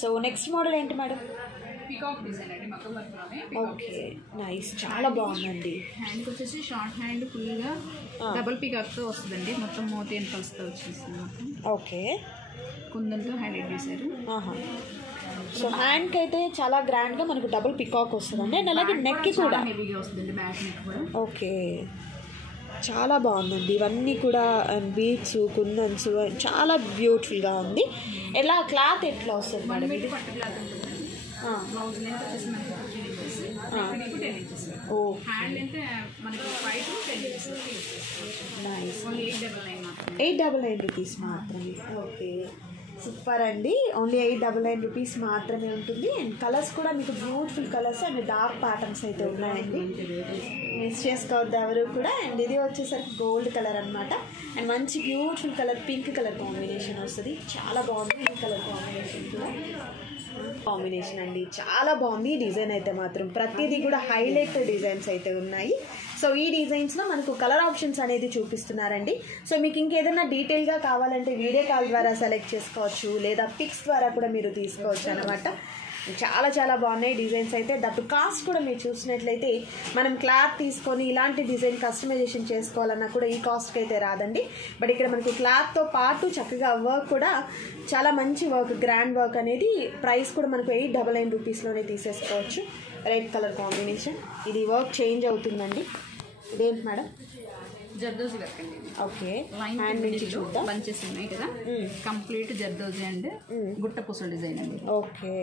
So next model ఏంటి madam? Peacock design అండి, మగ్గం వర్క్లోనే. ఓకే, నైస్, చాలా బాగుందండి. హ్యాండ్కి వచ్చేసి షార్ట్ హ్యాండ్ ఫుల్గా డబుల్ పికాక్తో వస్తుందండి, మొత్తం మోతీ అండ్ పల్స్తో వచ్చేస్తుంది మొత్తం. ఓకే, కుందంతో హైలైట్ చేశారు. సో హ్యాండ్కి అయితే చాలా గ్రాండ్గా మనకు డబుల్ పికాక్ వస్తుందండి, అండ్ అలాగే నెక్కి కూడా హెవీగా వస్తుందండి, బ్యాక్ నెక్ కూడా. ఓకే, చాలా బాగుందండి. ఇవన్నీ కూడా బీడ్స్, కుందన్స్ చాలా బ్యూటిఫుల్గా ఉంది. ఎలా క్లాత్ ఎట్లా వస్తుంది మేడం? ఇది పట్టు క్లాత్ ఉంటుందండి. బ్లౌజ్ లెంత్ వచ్చేసి మనకి 15 ఇంచెస్, 10 ఇంచెస్. హ్యాండ్ లెంత్ మనకి 5 to 10 ఇంచెస్. నైస్. ఓన్లీ 899 మాత్రమే. 899 రూపీస్ మాత్రమే. ఓకే, సూపర్ అండి. ఓన్లీ 899 రూపీస్ మాత్రమే ఉంటుంది. అండ్ కలర్స్ కూడా మీకు beautiful colours and dark patterns అయితే ఉన్నాయండి, మిస్ చేసుకోవద్దు ఎవరు కూడా. అండ్ ఇది వచ్చేసరికి గోల్డ్ కలర్ అనమాట. అండ్ మంచి beautiful colour pink colour combination వస్తుంది. చాలా బాగుంది ఈ కలర్ కాంబినేషన్ కూడా. కాంబినేషన్ అండి, చాలా బాగుంది. ఈ డిజైన్ అయితే మాత్రం ప్రతిదీ కూడా హైలైట్ డిజైన్స్ అయితే ఉన్నాయి. సో ఈ డిజైన్స్లో మనకు కలర్ ఆప్షన్స్ అనేది చూపిస్తున్నారండి. సో మీకు ఇంకేదైనా డీటెయిల్గా కావాలంటే వీడియో కాల్ ద్వారా సెలెక్ట్ చేసుకోవచ్చు, లేదా పిక్స్ ద్వారా కూడా మీరు తీసుకోవచ్చు అనమాట. చాలా చాలా బాగున్నాయి డిజైన్స్ అయితే. దట్టు కాస్ట్ కూడా మీరు చూసినట్లయితే మనం క్లాత్ తీసుకొని ఇలాంటి డిజైన్ కస్టమైజేషన్ చేసుకోవాలన్నా కూడా ఈ కాస్ట్కి అయితే రాదండి. బట్ ఇక్కడ మనకి క్లాత్తో పాటు చక్కగా వర్క్ కూడా చాలా మంచి వర్క్, గ్రాండ్ వర్క్ అనేది. ప్రైస్ కూడా మనకు 899 రూపీస్లోనే తీసేసుకోవచ్చు. Red colour combination. ఇది వర్క్ చేంజ్ అవుతుందండి. ఇదేంటి మేడం? జర్దోజీ వర్క్ అండి. ఓకే, హ్యాండ్ నుంచి చూద్దాం. బంచెస్ ఉన్నాయి కదా, కంప్లీట్ జర్దోజీ అండ్ గుట్ట పూసల డిజైన్ అండి. ఓకే,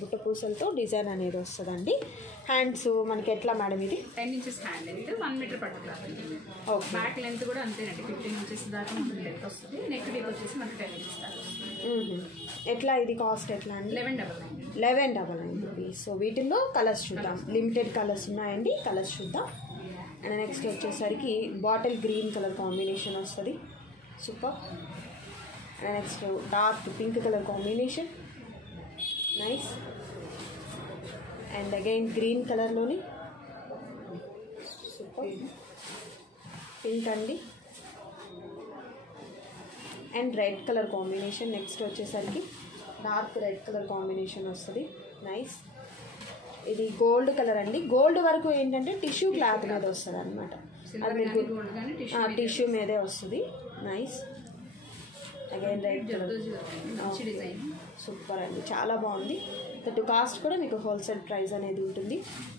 గుట్ట పూసలతో డిజైన్ అనేది వస్తుందండి. హ్యాండ్స్ మనకి ఎట్లా మేడం? ఇది 10 ఇంచెస్ హ్యాండ్ లెంత్, 1 మీటర్ పట్టు క్లాత్ ఉంటుంది. బ్యాక్ లెంత్ కూడా అంతేనండి, 15 ఇంచెస్ దాకా మనకి లెంత్ వస్తుంది. నెక్ డీప్ వచ్చేసి మనకి 10 ఇంచెస్ దాకా వస్తుంది. ఎట్లా ఇది కాస్ట్ ఎట్లా అండి? 1199 రూపీస్. సో వీటిల్లో కలర్స్ చూద్దాం. లిమిటెడ్ కలర్స్ ఉన్నాయండి, కలర్స్ చూద్దాం. అండ్ నెక్స్ట్ వచ్చేసరికి బాటిల్ గ్రీన్ కలర్ కాంబినేషన్ వస్తుంది, super. And next dark pink colour combination, nice. And again green కలర్లోని సూపర్ పింక్ అండి. And red colour combination. Next వచ్చేసరికి డార్క్ రెడ్ కలర్ కాంబినేషన్ వస్తుంది, nice. ఇది gold colour అండి. Gold వరకు ఏంటంటే టిష్యూ క్లాత్ మీద వస్తుంది అనమాట, అది మీకు టిష్యూ మీదే వస్తుంది, nice. Again red colour, super అండి, చాలా బాగుంది. దట్ కాస్ట్ కూడా మీకు హోల్సేల్ ప్రైస్ అనేది ఉంటుంది.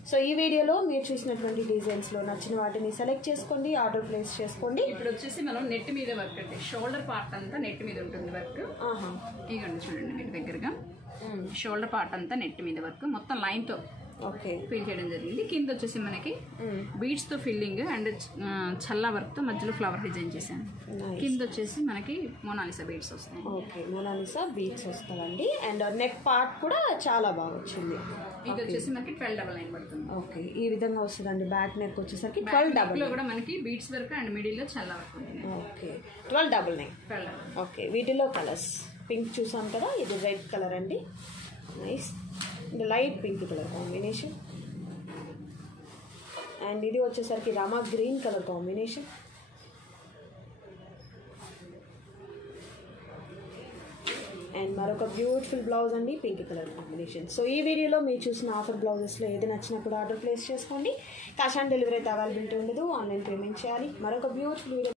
సో ఈ వీడియోలో మీరు చూసినటువంటి డిజైన్స్లో నచ్చిన వాటిని సెలెక్ట్ చేసుకోండి, ఆర్డర్ ప్లేస్ చేసుకోండి. ఇప్పుడు వచ్చేసి మనం నెట్ మీద వర్క్ అంటే షోల్డర్ పార్ట్ అంతా నెట్ మీద ఉంటుంది వర్క్. ఇగండి చూడండి మీకు దగ్గరగా షోల్డర్ పార్ట్ అంతా నెట్ మీద వర్క్, మొత్తం లైన్తో ఓకే ఫిల్ చేయడం జరిగింది. కింద వచ్చేసి మనకి బీడ్స్తో ఫిల్లింగ్ అండ్ చల్లా వర్క్తో మధ్యలో ఫ్లవర్ డిజైన్ చేశాను. కింద వచ్చేసి మనకి మోనాలిసా బీడ్స్ వస్తాయి. ఓకే, మోనాలిసా బీడ్స్ వస్తాయండి. అండ్ నెక్ పార్ట్ కూడా చాలా బాగా వచ్చింది. ఇది వచ్చేసి మనకి 1299 పడుతుంది. ఓకే, ఈ విధంగా వస్తుందండి. బ్యాక్ నెక్ వచ్చేసరికి 1299 కూడా మనకి బీడ్స్ వర్క్ అండ్ మిడిల్లో చల్లా వర్క్ ఉంటుంది. ఓకే, 1299. ఓకే, వీటిలో కలర్స్ పింక్ చూసాం కదా, ఇది రెడ్ కలర్ అండి, నైస్. ఇది light pink colour combination. And ఇది వచ్చేసరికి Rama green colour combination. And మరొక బ్యూటిఫుల్ బ్లౌజ్ అండి, పింక్ కలర్ కాంబినేషన్. సో ఈ వీడియోలో మీరు చూసిన ఆఫర్ బ్లౌజెస్లో ఏది నచ్చినప్పుడు ఆర్డర్ ప్లేస్ చేసుకోండి. క్యాష్ ఆన్ డెలివరీ అయితే అవైలబిలిటీ ఉండదు, ఆన్లైన్ పేమెంట్ చేయాలి. మరొక బ్యూటిఫుల్ వీడియో